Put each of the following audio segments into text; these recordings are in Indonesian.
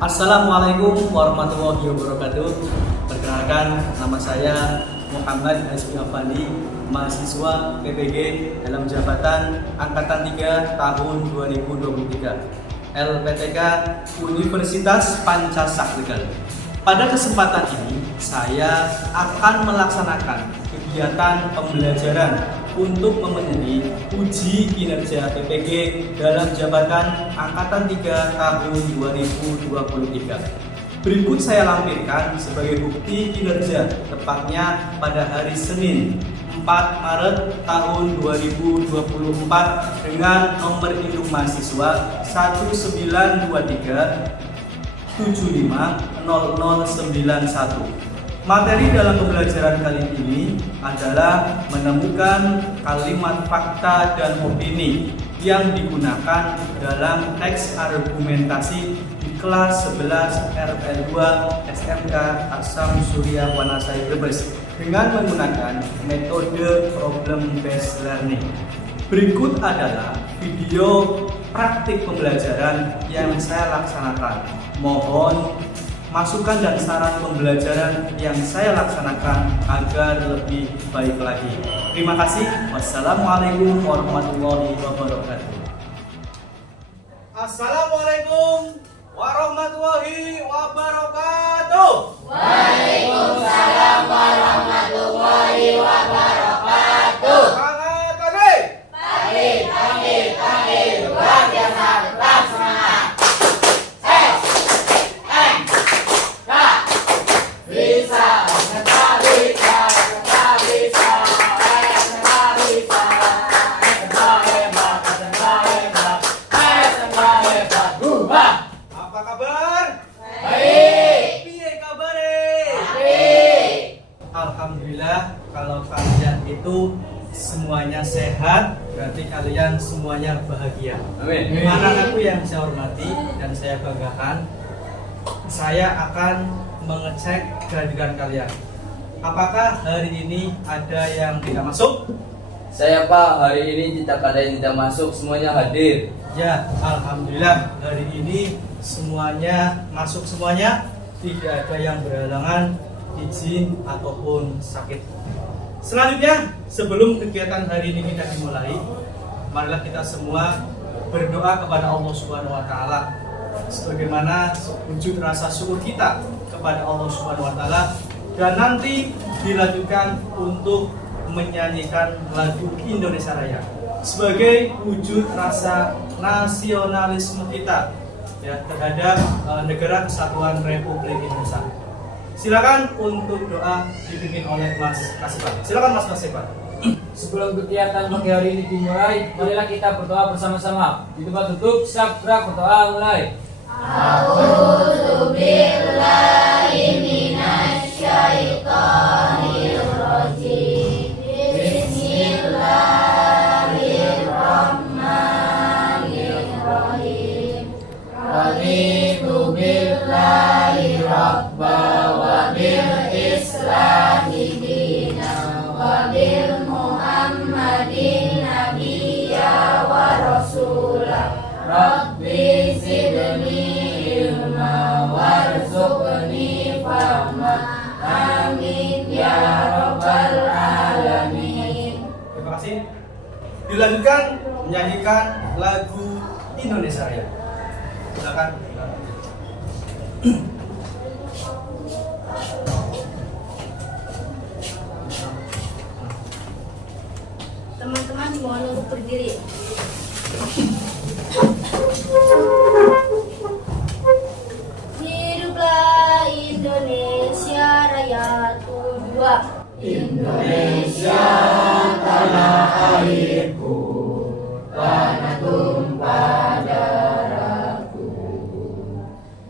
Assalamualaikum warahmatullahi wabarakatuh. Perkenalkan, nama saya Muhammad Hasbi Afandi, mahasiswa PPG dalam jabatan Angkatan 3 tahun 2023, LPTK Universitas Pancasakti. Pada kesempatan ini, saya akan melaksanakan kegiatan pembelajaran untuk memenuhi uji kinerja PPG dalam jabatan Angkatan 3 tahun 2023. Berikut saya lampirkan sebagai bukti kinerja, tepatnya pada hari Senin 4 Maret tahun 2024 dengan nomor induk mahasiswa 1923 750091. Materi dalam pembelajaran kali ini adalah menemukan kalimat fakta dan opini yang digunakan dalam teks argumentasi di kelas 11 RPL 2 SMK Asam Surya Wanasai Brebes dengan menggunakan metode problem based learning. Berikut adalah video praktik pembelajaran yang saya laksanakan. Mohon masukan dan saran pembelajaran yang saya laksanakan agar lebih baik lagi. Terima kasih. Wassalamualaikum warahmatullahi wabarakatuh. Assalamualaikum warahmatullahi wabarakatuh. Waalaikumsalam warahmatullahi wabarakatuh. Semangat pagi. Pagi, luar biasa, tetap semangat. Apa kabar? Baik. Piye kabare? Baik. Alhamdulillah, kalau kalian itu semuanya sehat, berarti kalian semuanya bahagia. Amin. Anak-anakku yang saya hormati dan saya banggakan, saya akan mengecek kehadiran kalian. Apakah hari ini ada yang tidak masuk? Saya Pak, hari ini tidak ada yang tidak masuk, semuanya hadir. Ya, alhamdulillah hari ini semuanya masuk semuanya, tidak ada yang berhalangan, izin ataupun sakit. Selanjutnya, sebelum kegiatan hari ini kita dimulai, marilah kita semua berdoa kepada Allah Subhanahu wa taala sebagaimana wujud rasa syukur kita kepada Allah Subhanahu wa taala, dan nanti dilanjutkan untuk menyanyikan lagu Indonesia Raya sebagai wujud rasa nasionalisme kita ya terhadap negara kesatuan Republik Indonesia. Silakan untuk doa dipimpin oleh Mas Kasipan. Silakan Mas Kasipan. Sebelum kegiatan pagi hari ini dimulai, marilah kita berdoa bersama-sama. Di tempat duduk, siap gerak berdoa mulai. A'udzu billahi minasyaitonir rajim. Bismillahirrahmanirrahim. Raditu billahi rabba wa bil islami dina wa bil muhammadin nabiyya wa rasulah. Rabbi zidni ilma warzuqni fahma. Amin ya rabbal alamin. Terima kasih. Dilanjutkan menyanyikan lagu Indonesia Raya. Silakan. Teman-teman dimohon untuk berdiri. Hiduplah Indonesia Raya Tujuh. Indonesia tanah airku, tanah tumpah darahku.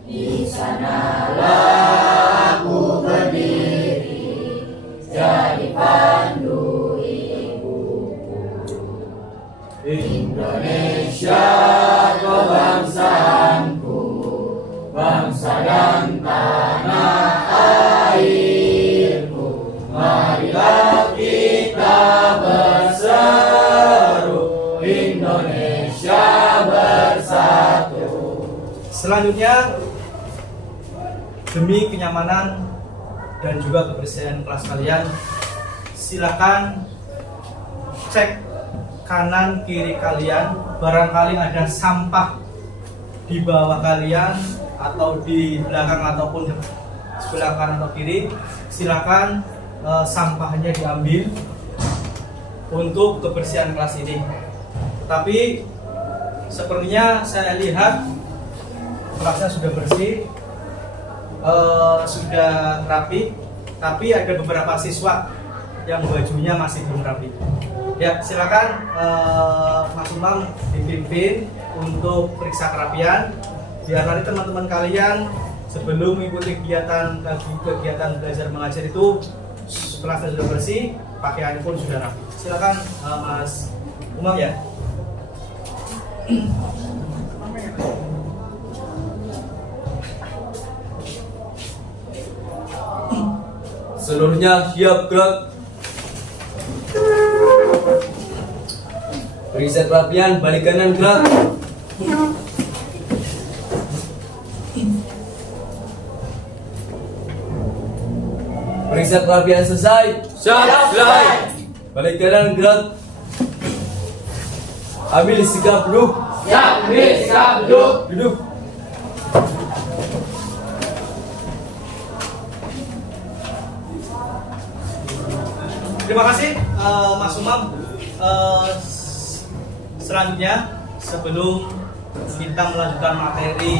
Di sanalah aku berdiri, jadi pandu ibuku. Indonesia kebangsaanku, bangsa dan tanah airku. Marilah kita berseru, Indonesia bersatu. Selanjutnya demi kenyamanan dan juga kebersihan kelas kalian, silakan cek kanan kiri kalian. Barangkali ada sampah di bawah kalian atau di belakang ataupun sebelah kanan atau kiri, silakan sampahnya diambil untuk kebersihan kelas ini. Tapi sepertinya saya lihat kelasnya sudah bersih, sudah rapi, tapi ada beberapa siswa yang bajunya masih belum rapi. Ya, silakan Mas Umam dipimpin untuk periksa kerapian, biar nanti teman-teman kalian sebelum mengikuti kegiatan belajar mengajar itu kelasnya sudah bersih, pakaiannya pun sudah rapi. Silakan Mas Umam ya. Seluruhnya siap gerak. Periksa kerapian, balik kanan gerak. Periksa kerapian selesai. Selesai. Balik kanan gerak. Ambil sikap duduk. Siap, duduk. Duduk. Terima kasih Mas Umam. Selanjutnya, sebelum kita melanjutkan materi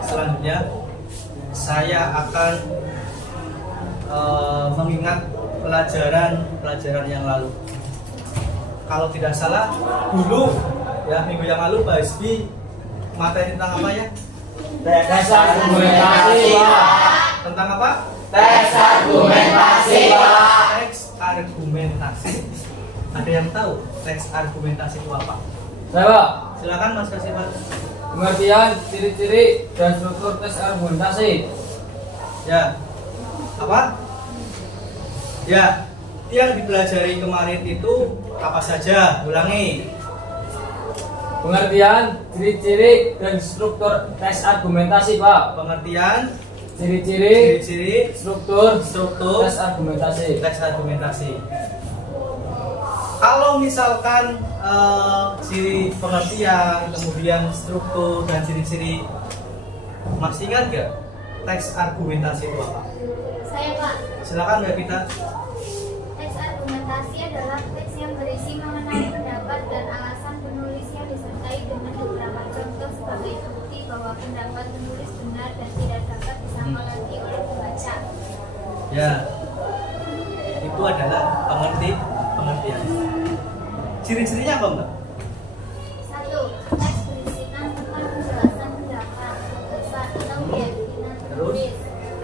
selanjutnya, saya akan mengingat pelajaran yang lalu. Kalau tidak salah, dulu ya minggu yang lalu Pak Hasbi materi tentang apa ya? Tes argumentasi, Pak. Tentang apa? Tes argumentasi, Pak. Teks argumentasi. Ada yang tahu teks argumentasi itu apa? Saya, Pak. Silakan Mas Kasiman. Pengertian, ciri-ciri, dan struktur tes argumentasi. Ya. Apa? Ya, yang dipelajari kemarin itu apa saja? Ulangi. Pengertian, ciri-ciri, dan struktur tes argumentasi, Pak. Pengertian, Ciri-ciri, ciri-ciri, struktur struktur, tes argumentasi. teks argumentasi. Kalau misalkan ciri pengertian, kemudian struktur dan ciri-ciri, masih ingat gak teks argumentasi itu apa? Saya, Pak. Silakan Mbak Vita. Teks argumentasi adalah teks yang berisi mengenai pendapat dan alasan penulisnya disertai dengan beberapa contoh sebagai bukti bahwa pendapat penulis benar dan tidak dapat disangkali oleh pembaca. Ya, itu adalah pengertian. Ciri-cirinya apa Mbak? 1. Teks berisikan tentang penjelasan pendapat, gagasan atau keyakinan penulis.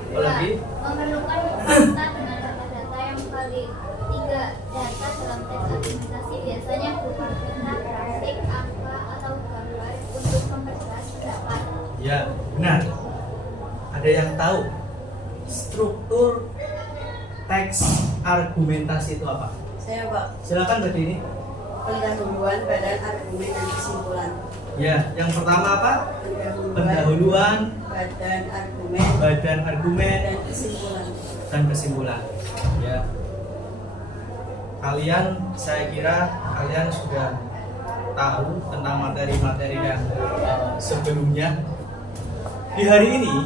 Apa lagi? 2. Memerlukan data dengan data-data yang valid. 3. Data dalam teks argumentasi biasanya berupa benda, grafik, angka, atau gambar untuk memperjelas pendapat. Ya, benar. Ada yang tahu struktur teks argumentasi itu apa? Saya, Pak. Silakan Mbak Dini. Pendahuluan, badan argumen, dan kesimpulan. Ya, yang pertama apa? Pendahuluan, Pendahuluan, badan argumen, dan kesimpulan. kesimpulan. Ya. Kalian, saya kira kalian sudah tahu tentang materi-materi yang sebelumnya. Di hari ini,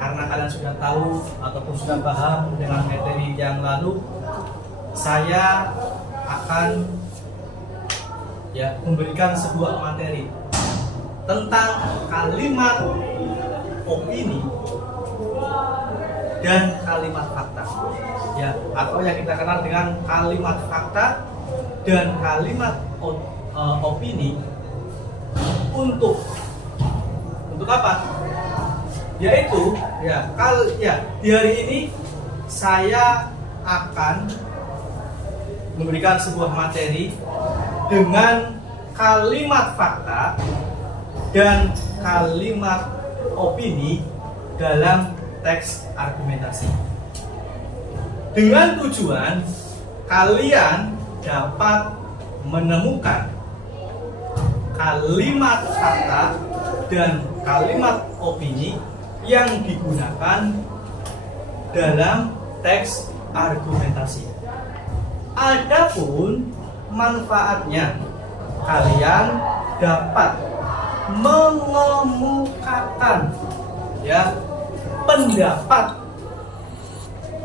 karena kalian sudah tahu ataupun sudah paham dengan materi yang lalu, saya akan memberikan sebuah materi tentang kalimat opini dan kalimat fakta, ya, atau yang kita kenal dengan kalimat fakta dan kalimat opini. Untuk apa? Yaitu di hari ini saya akan memberikan sebuah materi dengan kalimat fakta dan kalimat opini dalam teks argumentasi, dengan tujuan kalian dapat menemukan kalimat fakta dan kalimat opini yang digunakan dalam teks argumentasi. Adapun manfaatnya, kalian dapat mengemukakan ya pendapat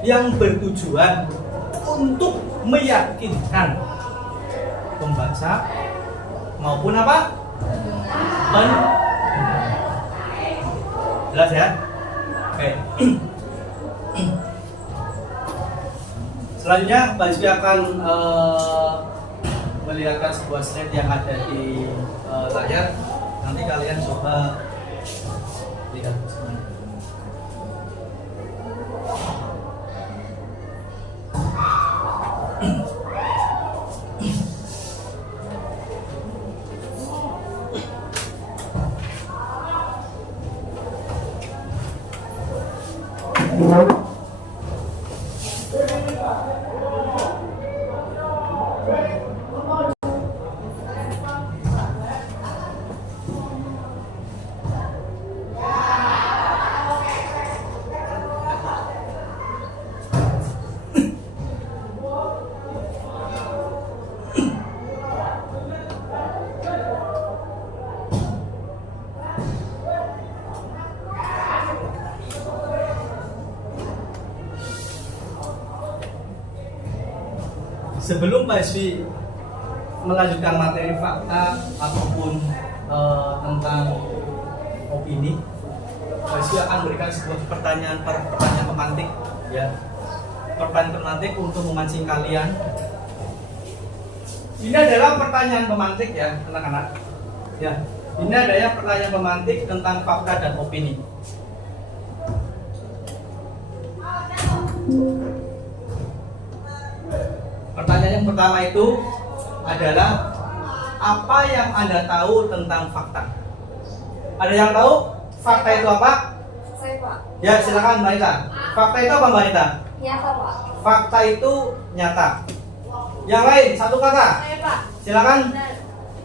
yang bertujuan untuk meyakinkan pembaca maupun apa? Jelas ya? Oke. Selanjutnya Pak Isbi akan melihatkan sebuah slide yang ada di layar. Nanti kalian coba lihat semuanya. Sebelum Pak Isbi melanjutkan materi fakta ataupun tentang opini, Pak Isbi akan berikan sebuah pertanyaan pemantik, ya, pertanyaan pemantik untuk memancing kalian. Ini adalah pertanyaan pemantik ya, anak-anak. Ya, ini adalah pertanyaan pemantik tentang fakta dan opini. Pertanyaan yang pertama itu adalah apa yang Anda tahu tentang fakta? Ada yang tahu fakta itu apa? Saya Pak. Ya, silakan Mbak Ita. Fakta itu apa Mbak Ita? Nyata Pak. Fakta itu nyata. Yang lain satu kata. Saya Pak. Silakan. Benar.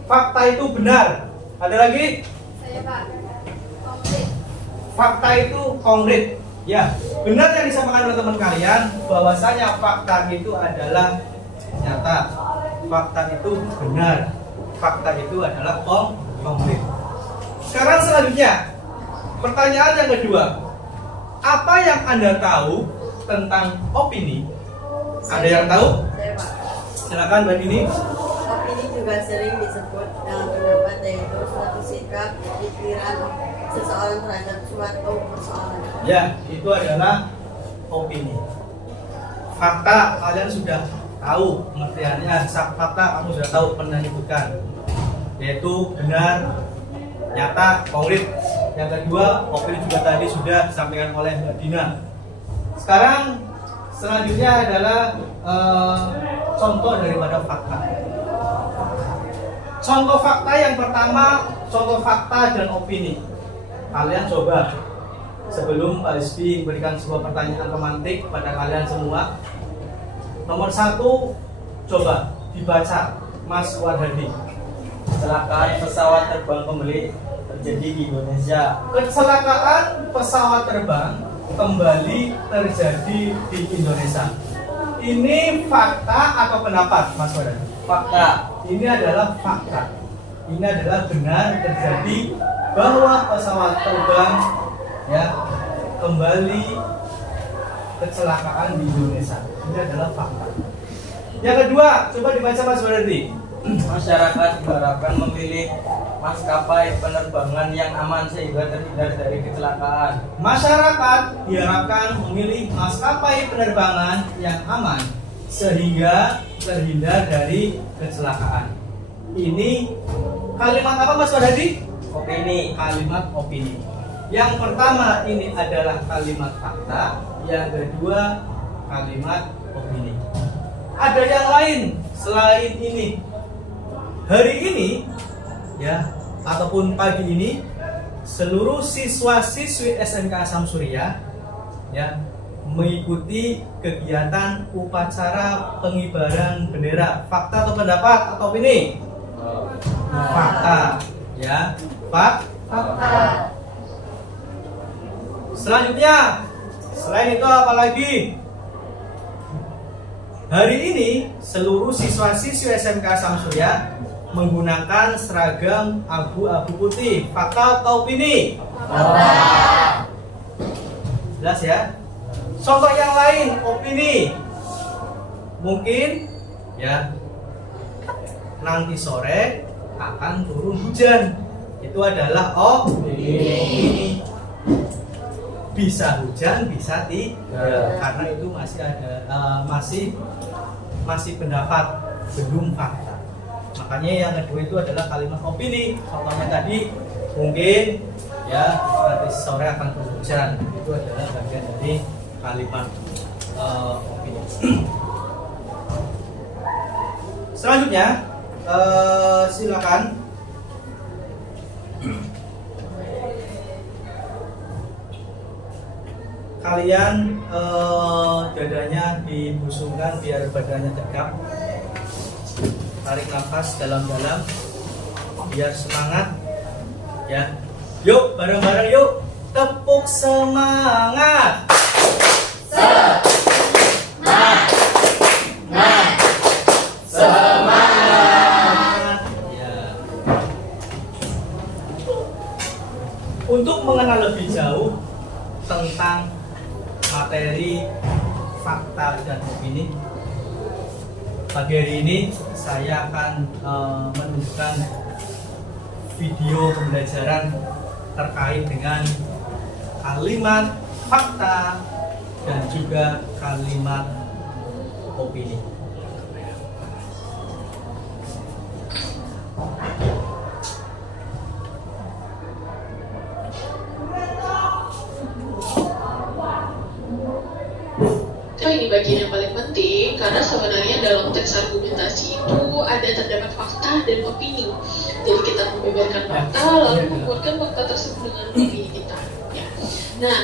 Fakta itu benar. Ada lagi? Saya Pak. Komplit. Fakta itu konkret. Ya, benar yang disampaikan oleh teman kalian bahwasanya fakta itu adalah nyata. Fakta itu benar. Fakta itu adalah konkret. Sekarang selanjutnya, pertanyaan yang kedua. Apa yang Anda tahu tentang opini? Ada yang tahu? Saya Pak. Silakan Mbak Dini. Opini juga sering disebut dalam pendapat yaitu suatu sikap, pikiran seseorang terhadap suatu persoalan. Ya, itu adalah opini. Fakta kalian sudah tahu pengertiannya. Fakta kamu sudah tahu, pernah disebutkan, yaitu benar, nyata, konkret. Yang kedua, opini juga tadi sudah disampaikan oleh Mbak Dina. Sekarang selanjutnya adalah contoh daripada fakta. Contoh fakta yang pertama, contoh fakta dan opini. Kalian coba sebelum Pak Isbi berikan sebuah pertanyaan pemantik pada kalian semua. Nomor 1, coba dibaca Mas Wardadi. Kecelakaan pesawat terbang kembali terjadi di Indonesia. Kecelakaan pesawat terbang kembali terjadi di Indonesia. Ini fakta atau pendapat Mas Wardadi? Fakta. Ini adalah fakta. Ini adalah benar terjadi bahwa pesawat terbang ya kembali kecelakaan di Indonesia. Ini adalah fakta. Yang kedua, coba dibaca Mas Wardadi. Masyarakat diharapkan memilih maskapai penerbangan yang aman sehingga terhindar dari kecelakaan. Masyarakat diharapkan memilih maskapai penerbangan yang aman sehingga terhindar dari kecelakaan. Ini kalimat apa Mas Wardadi? Opini. Kalimat opini. Yang pertama ini adalah kalimat fakta, yang kedua kalimat opini. Ada yang lain selain ini. Hari ini ya ataupun pagi ini seluruh siswa-siswi SMK Samsuria ya mengikuti kegiatan upacara pengibaran bendera. Fakta atau pendapat atau opini? Fakta ya. Fakta. Selanjutnya, selain itu apa lagi? Hari ini seluruh siswa-siswi SMK Samsurya menggunakan seragam abu-abu putih. Fakta atau opini? Jelas ya? Contoh yang lain, opini. Mungkin ya nanti sore akan turun hujan. Itu adalah opini. Bisa hujan, bisa tidak, karena itu masih ada masih pendapat, belum fakta. Makanya yang kedua itu adalah kalimat opini. Contohnya tadi mungkin ya nanti sore akan turun hujan. Itu adalah bagian dari kalimat opini. Selanjutnya silakan. Kalian dadanya dibusungkan biar badannya tegak. Tarik nafas dalam-dalam biar semangat ya. Yuk bareng-bareng yuk, tepuk semangat. Semangat ya. Untuk mengenal lebih jauh tentang materi, fakta, dan opini, pagi hari ini saya akan menunjukkan video pembelajaran terkait dengan kalimat fakta dan juga kalimat opini. Ini bagian yang paling penting karena sebenarnya dalam teks argumentasi itu ada terdapat fakta dan opini. Jadi kita membeberkan fakta lalu menguatkan fakta tersebut dengan opini kita. Ya. Nah,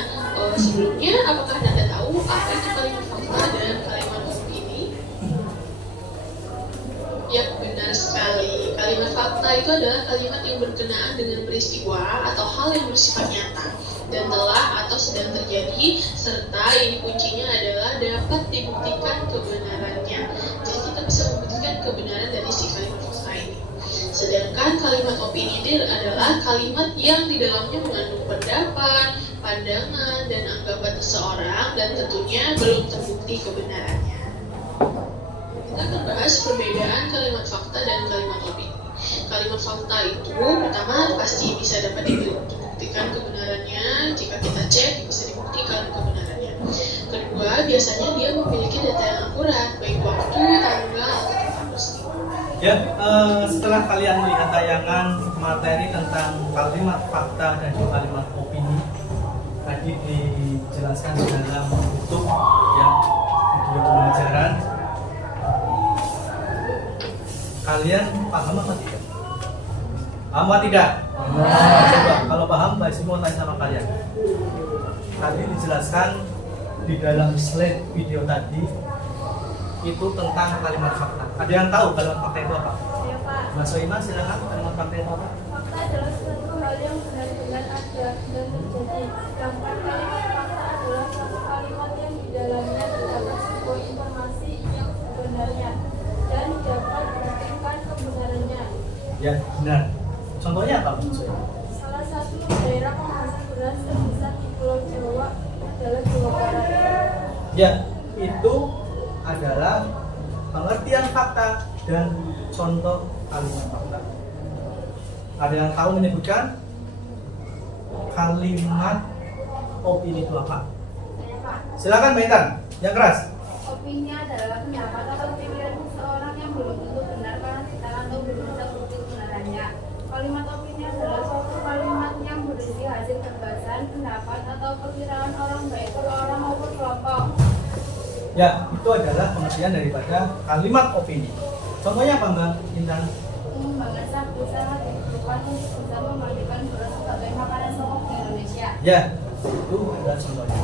sebelumnya apakah Anda tahu apa itu kalimat fakta dan kalimat opini? Ya, benar sekali. Kalimat fakta itu adalah kalimat yang berkenaan dengan peristiwa atau hal yang bersifat nyata dan telah atau sedang terjadi, serta ini kuncinya adalah dapat dibuktikan kebenarannya. Jadi kita bisa membuktikan kebenaran dari si kalimat fakta ini. Sedangkan kalimat opini adalah kalimat yang di dalamnya mengandung pendapat, pandangan, dan anggapan seseorang dan tentunya belum terbukti kebenarannya. Kita akan bahas perbedaan kalimat fakta dan kalimat opini. Kalimat fakta itu pertama pasti bisa dapat dibuktikan kebenarannya. Jika kita cek bisa dibuktikan kebenarannya. Kedua, biasanya dia memiliki data yang akurat, baik waktu, tanggal, atau tempat peristiwa. Ya, setelah kalian melihat tayangan materi tentang kalimat fakta dan juga kalimat opini, tadi dijelaskan di dalam YouTube ya, video pembelajaran. Kalian paham apa tidak? Paham apa tidak? Coba, kalau paham, Mbak Isi mau tanya sama kalian. Tadi dijelaskan di dalam slide video tadi itu tentang kalimat fakta. Ada yang tahu kalimat fakta itu apa? Ya Pak. Mas Soima silakan, kalimat fakta itu apa? Fakta adalah suatu hal yang benar-benar ada dan terjadi. Sedangkan kalimat fakta adalah suatu kalimat yang di dalamnya terdapat sebuah informasi yang sebenarnya dan dapat membuktikan kebenarannya. Ya, benar. Contohnya apa, Mas Soima? Salah satu daerah penghasil beras terbesar di Pulau Jawa adalah Jawa Barat. Ya, itu adalah pengertian fakta dan contoh kalimat fakta. Ada yang tahu menyebutkan kalimat opini itu apa? Ya Pak. Silakan Mbak Intan, yang keras. Opini adalah pendapat atau pilihan seseorang yang belum tentu benar karena kita atau belum terbukti kebenarannya. Kalimat opini adalah suatu kalimat yang berisi hasil pembahasan, pendapat atau perkiraan orang baik orang maupun kelompok. Ya, itu adalah pengertian daripada kalimat opini. Contohnya apa Mbak Intan? Pengembangan sapi sangat diperlukan untuk bisa memastikan beras sebagai makanan pokok di Indonesia. Ya, itu adalah contohnya.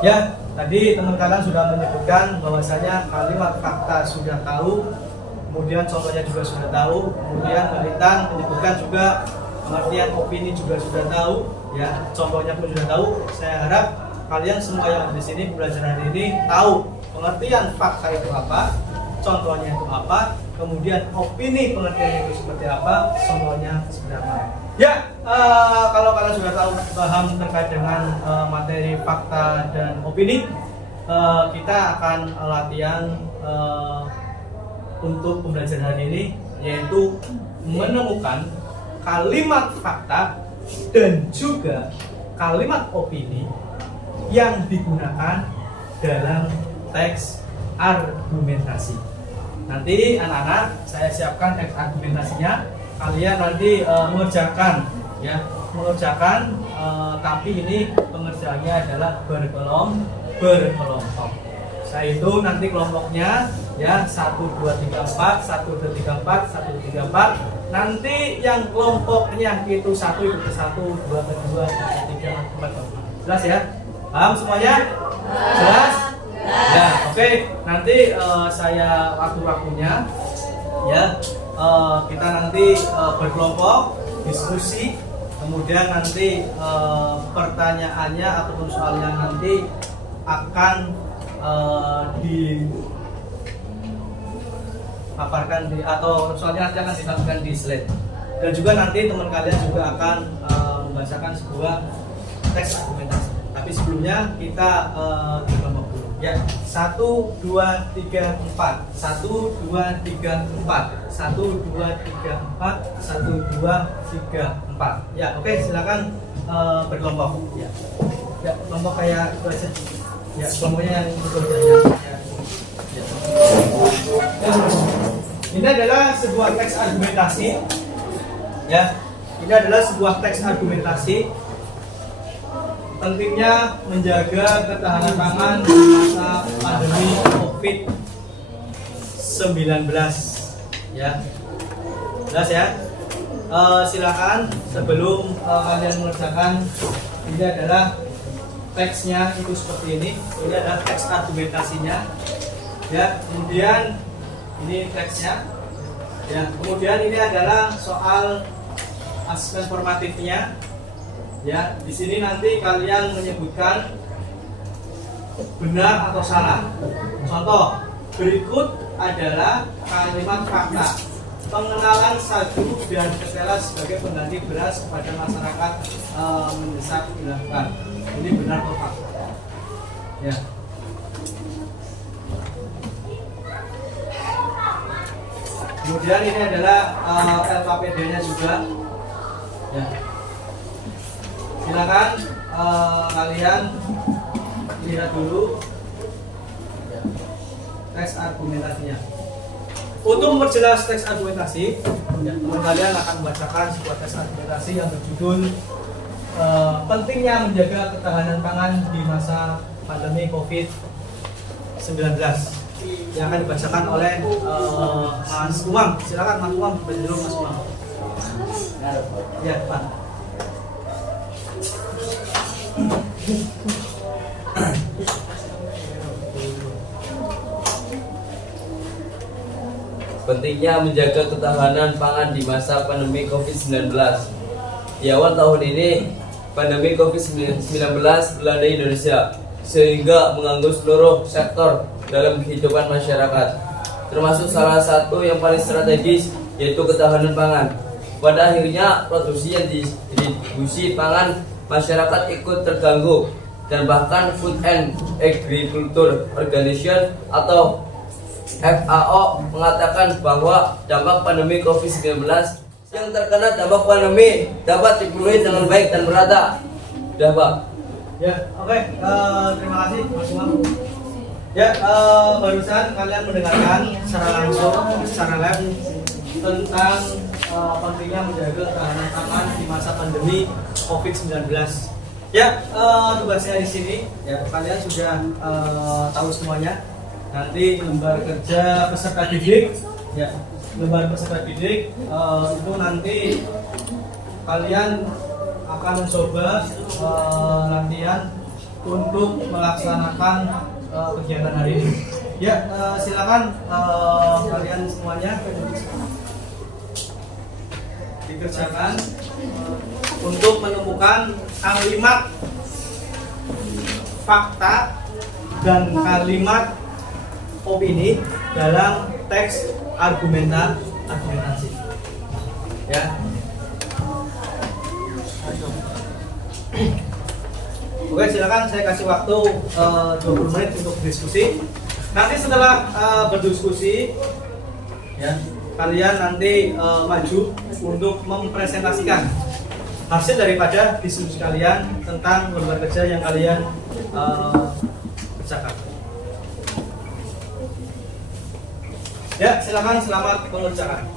Ya, tadi teman kalian sudah menyebutkan bahwasanya kalimat fakta sudah tahu, kemudian contohnya juga sudah tahu, kemudian Mbak Intan menyebutkan juga pengertian opini juga sudah tahu, ya, contohnya pun sudah tahu. Saya harap kalian semua yang ada di sini pembelajaran hari ini tahu pengertian fakta itu apa, contohnya itu apa, kemudian opini pengertiannya itu seperti apa, contohnya seperti apa. Ya, kalau kalian sudah tahu paham terkait dengan materi fakta dan opini, kita akan latihan untuk pembelajaran hari ini, yaitu menemukan kalimat fakta dan juga kalimat opini yang digunakan dalam teks argumentasi. Nanti anak-anak saya siapkan teks argumentasinya, kalian nanti mengerjakan, ya, tapi ini pengerjaannya adalah berkelompok. Saya itu nanti kelompoknya, ya, 1 2 3 4, 1 2 3 4, 1 2 3 4. Nanti yang kelompoknya itu 1 ikut ke 1, 2 ke 2, 3 ke 4. Jelas ya? Paham semuanya? Jelas? Ya, oke. Nanti saya waktu-waktunya, ya, kita nanti berkelompok diskusi, kemudian nanti pertanyaannya ataupun soalnya nanti akan dipaparkan atau soalnya nanti akan ditampilkan di slide, dan juga nanti teman kalian juga akan membacakan sebuah teks argumentasi. Tapi sebelumnya kita berkelompok dulu, ya. 1 2 3 4, 1 2 3 4, 1 2 3 4, 1 2 3 4. Ya, oke, silakan berkelompok. Ya, ya, kelompok kayak itu aja. Ya, kelompoknya yang bekerja, ya. Ya. Ini adalah sebuah teks argumentasi. Ya, ini adalah sebuah teks argumentasi. Pentingnya menjaga ketahanan pangan di masa pandemi COVID-19. Ya, jelas ya. Silakan sebelum kalian mengerjakan, ini adalah teksnya itu seperti ini. Ini adalah teks argumentasinya. Ya, kemudian ini teksnya. Ya, kemudian ini adalah soal aspek formatifnya. Ya, di sini nanti kalian menyebutkan benar atau salah. Contoh berikut adalah kalimat fakta. Pengenalan sagu dan ketela sebagai pengganti beras kepada masyarakat mendesak dilakukan. Ini benar atau fakta? Ya. Kemudian ini adalah LKPD-nya juga. Ya. Silakan kalian lihat dulu teks argumentasinya. Untuk memperjelas teks argumentasi, ya, teman kalian akan membacakan sebuah teks argumentasi yang berjudul pentingnya menjaga ketahanan pangan di masa pandemi COVID-19, yang akan dibacakan oleh Mas Umam. Silakan Mas Umam, baca dulu Mas Umam. Ya, Pak. Pentingnya menjaga ketahanan pangan di masa pandemi COVID-19. Di awal tahun ini, pandemi COVID-19 melanda Indonesia sehingga mengganggu seluruh sektor dalam kehidupan masyarakat, termasuk salah satu yang paling strategis, yaitu ketahanan pangan. Pada akhirnya, produksi dan distribusi pangan masyarakat ikut terganggu, dan bahkan Food and Agriculture Organization atau FAO mengatakan bahwa dampak pandemi COVID-19 yang terkena dampak pandemi dapat dipenuhi dengan baik dan merata. Sudah, Pak? Ya, oke. Terima kasih Mas Umam. Ya, barusan kalian mendengarkan secara langsung, secara live tentang pentingnya menjaga ketahanan pangan di masa pandemi COVID-19. Ya, tugasnya di sini, ya, kalian sudah tahu semuanya. Nanti lembar kerja peserta didik, ya, lembar peserta didik itu nanti kalian akan mencoba latihan untuk melaksanakan kegiatan hari ini. Ya, silakan kalian semuanya. dikerjakan untuk menemukan kalimat fakta dan kalimat opini dalam teks argumentasi. Ya. Oke, silakan saya kasih waktu 20 menit untuk diskusi. Nanti setelah berdiskusi, ya, kalian nanti maju untuk mempresentasikan hasil daripada diskusi kalian tentang lembar kerja yang kalian kerjakan. Ya, silakan, selamat mengerjakan.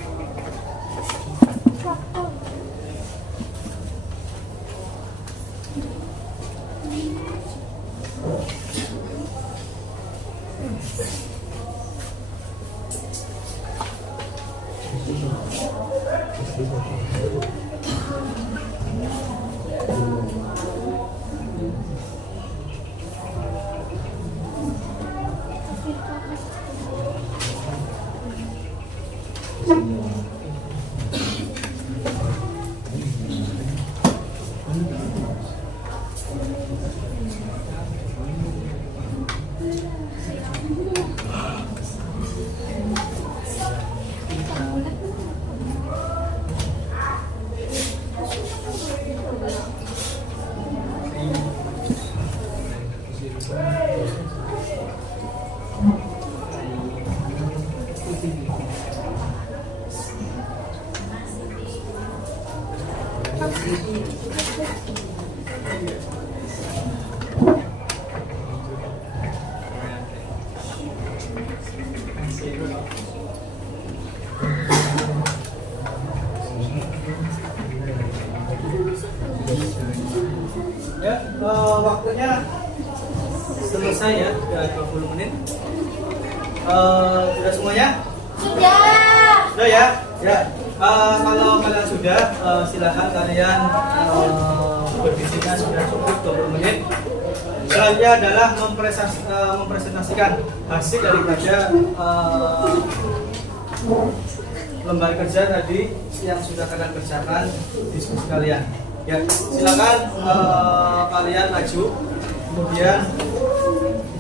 Ya, waktunya selesai ya, sudah 20 menit. Sudah semuanya? Sudah ya? Ya. Kalau kalian sudah, silakan kalian berdiskusinya sudah cukup 20 menit. Selanjutnya adalah mempresentasikan hasil daripada lembar kerja tadi yang sudah kalian kerjakan diskusi kalian. Ya, silakan kalian maju, kemudian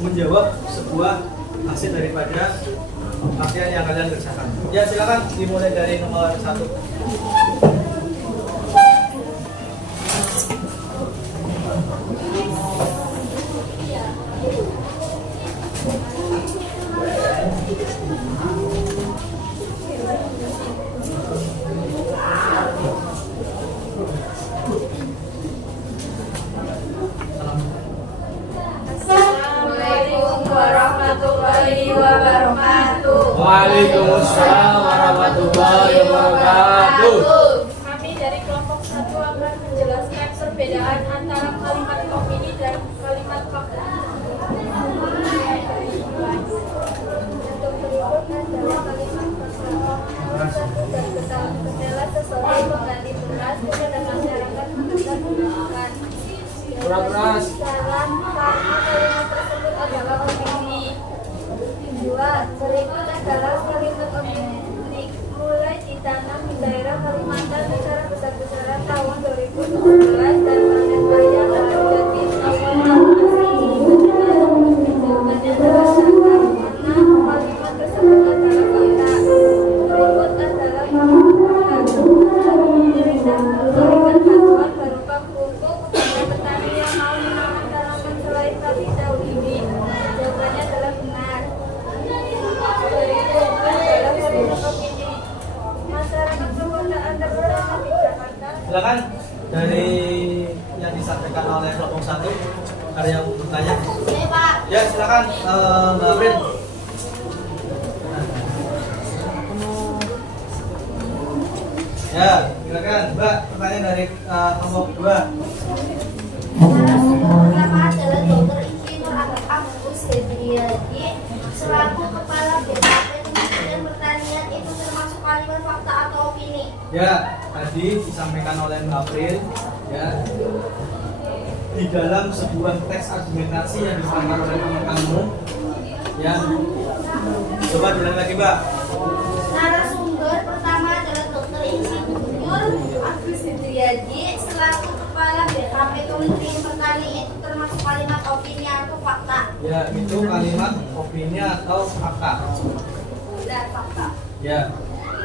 menjawab sebuah hasil daripada latihan yang kalian kerjakan. Ya, silakan dimulai dari nomor 1. Assalamualaikum warahmatullahi wabarakatuh. Waalaikumsalam warahmatullahi wabarakatuh. Kami dari kelompok 1 akan menjelaskan perbedaan antara kalimat opini dan kalimat fakta. Untuk berikut adalah kalimat pertama. Kendala sesuatu mengganti beras kepada masyarakat mendengar menggunakan. Beras. Dalam karena kalimat tersebut adalah opini. 2. Berikut adalah kalimat opini mulai ditanam di daerah Kalimantan secara besar-besaran tahun 2017 dan panen raya akan jadi awal tahun jawabannya adalah karena kalimat tersebut adalah fakta. Berikut adalah kalimat memberikan bantuan berupa pupuk kepada petani yang mau menanam tanaman selain tali daun ini. Jawabannya adalah benar. Berikut adalah kalimat opini. Masyarakat perkotaan terutama di Jakarta. Silakan dari yang disampaikan oleh kelompok 1 ada yang mau bertanya? Saya Pak. Ya, silakan Mbak April. Ya, silakan Mbak, pertanyaan dari kelompok 2. Narasumber pertama adalah Dr. Insinyur Agus Hedriyadi selaku Kepala BKP Kementerian Pertanian. Itu termasuk kalimat fakta atau opini? Ya, tadi disampaikan oleh Mbak April, ya, di dalam sebuah teks argumentasi yang disampaikan oleh teman kamu, ya, coba diulang lagi Mbak. Narasumber pertama adalah Dr. Insinyur Ya, itu kalimat opini atau fakta. Benar, fakta. Ya,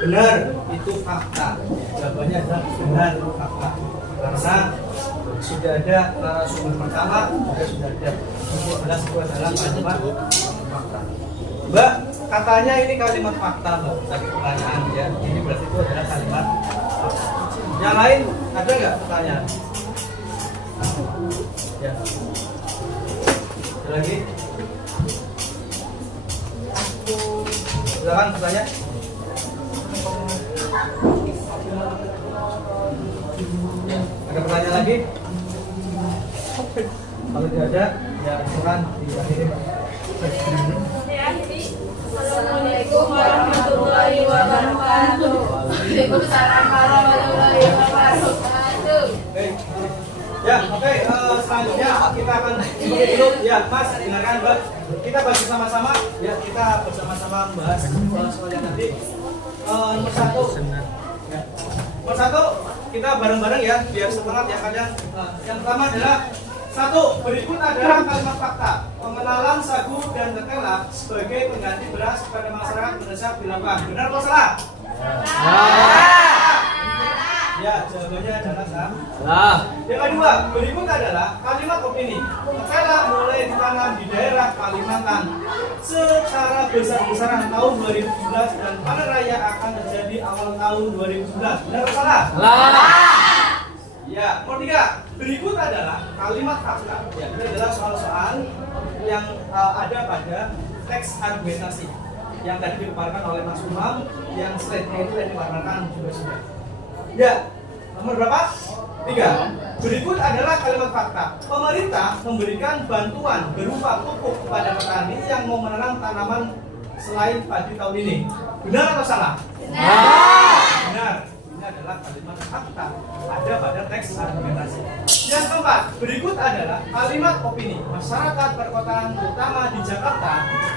benar, itu fakta. Jawabannya adalah benar, fakta. Karena sudah ada narasumber pertama, juga sudah ada. Itu adalah kalimat fakta. Mbak, katanya ini kalimat fakta, Mbak. Tadi pertanyaan ya. Ini berarti itu adalah kalimat fakta. Yang lain ada nggak pertanyaan? Ya. Ada lagi? Silakan bertanya. Ya, ada pertanyaan lagi? Kalau tidak ada, ya silakan diakhiri. Assalamualaikum warahmatullahi wabarakatuh. Waalaikumsalam warahmatullahi wabarakatuh. Ya, oke. Selanjutnya kita akan dulu. Ya, Mas, dengarkan, Mbak. Kita bahas sama-sama. Ya, kita bersama-sama membahas soal yang tadi. Nomor satu. Ya. Nomor satu, kita bareng-bareng ya, biar semangat ya kalian. Yang pertama adalah satu, berikut adalah kalimat fakta. Pengenalan sagu dan ketela sebagai pengganti beras pada masyarakat Indonesia dilakukan. Benar atau salah? Ya, jawabannya adalah salah. Yang kedua, berikut adalah kalimat opini. Ketela mulai ditanam di daerah Kalimantan secara besar-besaran tahun 2017 dan panen raya akan terjadi awal tahun 2019. Benar atau salah? Ya, nomor tiga, berikut adalah kalimat fakta. Ya, ini adalah soal-soal yang ada pada teks argumentasi yang tadi dipaparkan oleh Mas Umam, yang slide-nya itu yang dipaparkan juga sudah. Ya, nomor berapa? 3. Berikut adalah kalimat fakta. Pemerintah memberikan bantuan berupa pupuk kepada petani yang mau menanam tanaman selain padi tahun ini. Benar atau salah? Benar. Ini adalah kalimat fakta. Ada pada teks argumentasi. Yang keempat, berikut adalah kalimat opini. Masyarakat perkotaan terutama di Jakarta,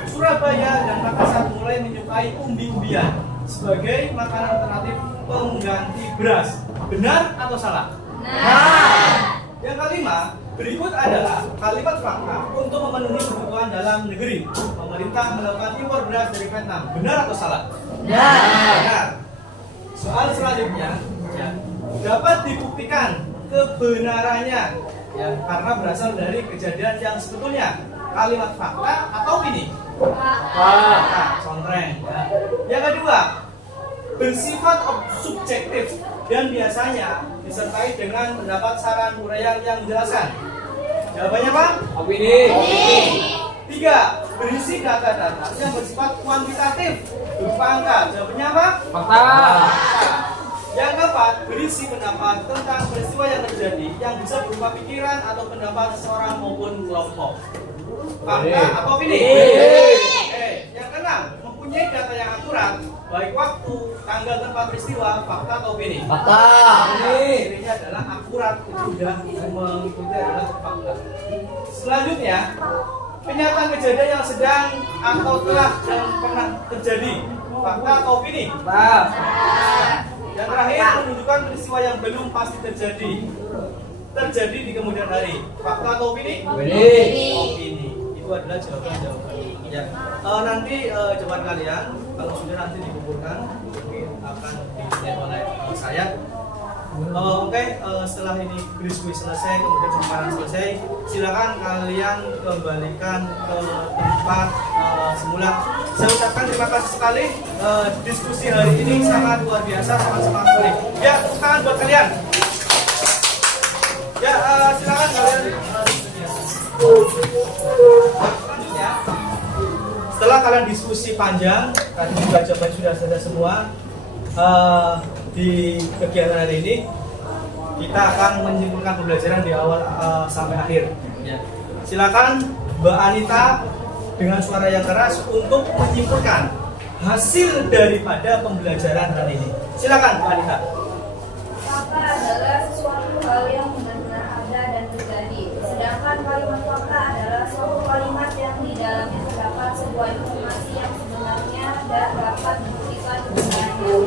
Surabaya, dan Makassar mulai menyukai umbi-umbian sebagai makanan alternatif pengganti beras. Benar atau salah? Yang kelima, berikut adalah kalimat fakta untuk memenuhi kebutuhan dalam negeri. Pemerintah melakukan impor beras dari Vietnam. Benar atau salah? Benar. Soal selanjutnya, ya, dapat dibuktikan kebenarannya, ya, karena berasal dari kejadian yang sebetulnya. Kalimat fakta atau opini? Fakta, contreng. Ya. Yang kedua, bersifat subjektif dan biasanya disertai dengan pendapat saran uraian yang menjelaskan. Jawabannya apa? Opini. 3. Berisi data-data yang bersifat kuantitatif berupa angka. Jawabannya apa? Fakta. Yang keempat, berisi pendapat tentang peristiwa yang terjadi yang bisa berupa pikiran atau pendapat seseorang maupun kelompok. Fakta atau opini? Yang keenam, mempunyai data yang akurat baik waktu, tanggal, tempat peristiwa. Fakta atau opini? Fakta. Ini adalah akurat, itu sudah mengikuti adalah fakta. Selanjutnya, kenyataan kejadian yang sedang atau telah dan pernah terjadi. Fakta atau opini? Fakta. Yang terakhir, menunjukkan peristiwa yang belum pasti terjadi di kemudian hari. Fakta atau opini? Opini. Itu adalah jawaban-jawaban. Ya. Nanti jawaban kalian kalau sudah nanti dikumpulkan mungkin akan dinilai oleh saya. Oke, setelah ini quiz selesai, kemudian pemaparan selesai, silakan kalian kembalikan ke tempat semula. Saya ucapkan terima kasih sekali. Diskusi hari ini sangat luar biasa, sangat semangat sekali. Ya, tepuk tangan buat kalian. Ya, silakan kalian. Selanjutnya, setelah kalian diskusi panjang, tadi juga jawaban sudah selesai semua. Di kegiatan hari ini kita akan menyimpulkan pembelajaran di awal sampai akhir. Ya. Silakan Mbak Anita dengan suara yang keras untuk menyimpulkan hasil daripada pembelajaran hari ini. Silakan Mbak Anita. Fakta adalah sesuatu hal yang benar-benar ada dan terjadi. Sedangkan kalimat fakta adalah suatu kalimat yang di dalamnya terdapat sebuah informasi yang sebenarnya dan dapat dibuktikan kebenarannya.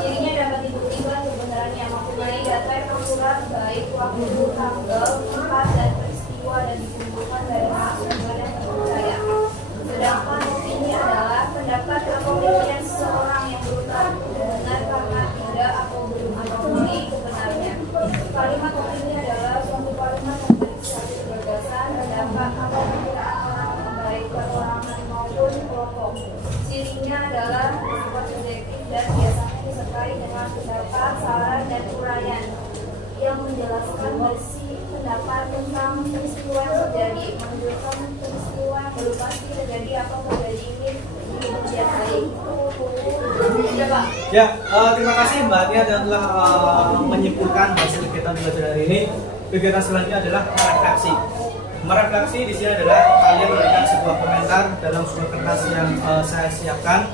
Cirinya dapat dibuktikan kebenarannya mempunyai data yang akurat baik waktu, tanggal, tempat, dan peristiwa dan dikumpulkan dari sumber yang terpercaya. yang berisi pendapat tentang peristiwa yang terjadi, menunjukkan peristiwa belum pasti terjadi atau terjadi ini yang baik. Ya, Pak. Ya, terima kasih Mbak Nia telah menyimpulkan hasil kegiatan belajar hari ini. Kegiatan selanjutnya adalah merefleksi. Merefleksi di sini adalah kalian memberikan sebuah komentar dalam sebuah kertas yang saya siapkan.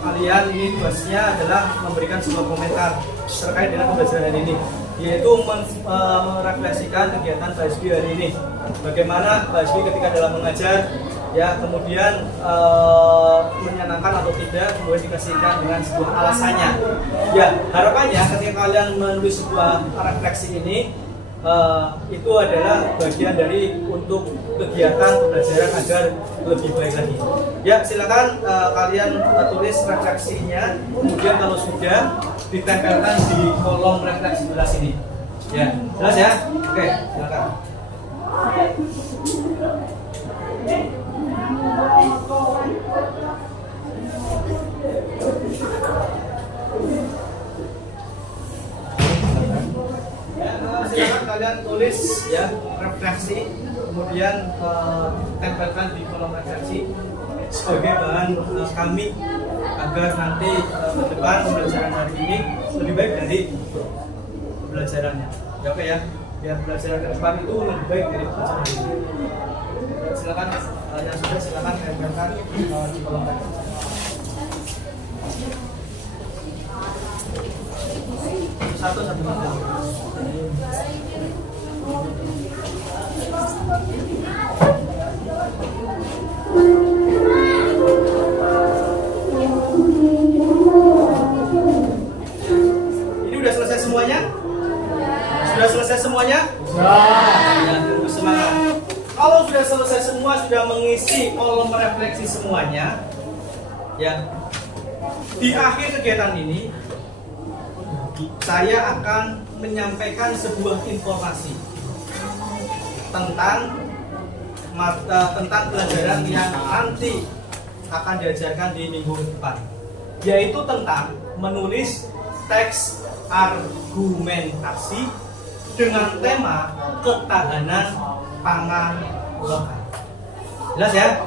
Kalian ini tugasnya adalah memberikan sebuah komentar terkait dengan pembelajaran hari ini, yaitu merefleksikan kegiatan Pak Hasbi hari ini. Bagaimana Pak Hasbi ketika dalam mengajar, ya, kemudian menyenangkan atau tidak, kemudian dikasihkan dengan sebuah alasannya. Ya, harapannya ketika kalian menulis sebuah refleksi ini, itu adalah bagian dari untuk kegiatan pembelajaran agar lebih baik lagi. Ya, silakan kalian tulis refleksinya, kemudian kalau sudah ditempelkan di kolom refleksi sebelah sini. Ya, jelas ya? Oke, silakan. Silakan kalian tulis ya refleksi, kemudian tempelkan di kolom refleksi sebagai bahan kami agar nanti ke depan pembelajaran hari ini lebih baik dari pembelajarannya. Ya, oke ya, biar pembelajaran ke depan itu lebih baik dari pembelajaran hari ini. Silakan yang sudah silakan tempelkan di kolom refleksi. Satu. Ini udah selesai semuanya? Sudah selesai semuanya? Ya, semangat. Kalau sudah selesai semua, sudah mengisi kolom refleksi semuanya, ya. Di akhir kegiatan ini, saya akan menyampaikan sebuah informasi tentang pelajaran yang nanti akan diajarkan di minggu depan, yaitu tentang menulis teks argumentasi dengan tema ketahanan pangan lokal. Jelas ya?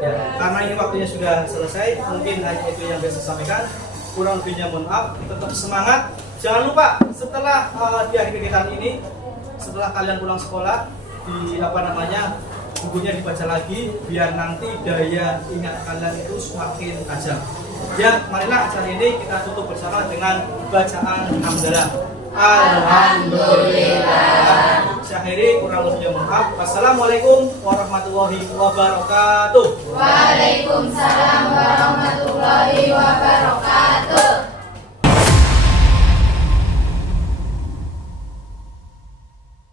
Ya, karena ini waktunya sudah selesai, mungkin hanya itu yang bisa saya sampaikan. Kurang lebihnya mohon maaf. Tetap semangat. Jangan lupa setelah di akhir kegiatan ini, setelah kalian pulang sekolah, bukunya dibaca lagi biar nanti daya ingat kalian itu semakin tajam. Ya, marilah acara ini kita tutup bersama dengan bacaan hamdalah. Alhamdulillah. Syahiri kurang lebihnya mohon maaf. Wassalamualaikum warahmatullahi wabarakatuh. Waalaikumsalam warahmatullahi wabarakatuh.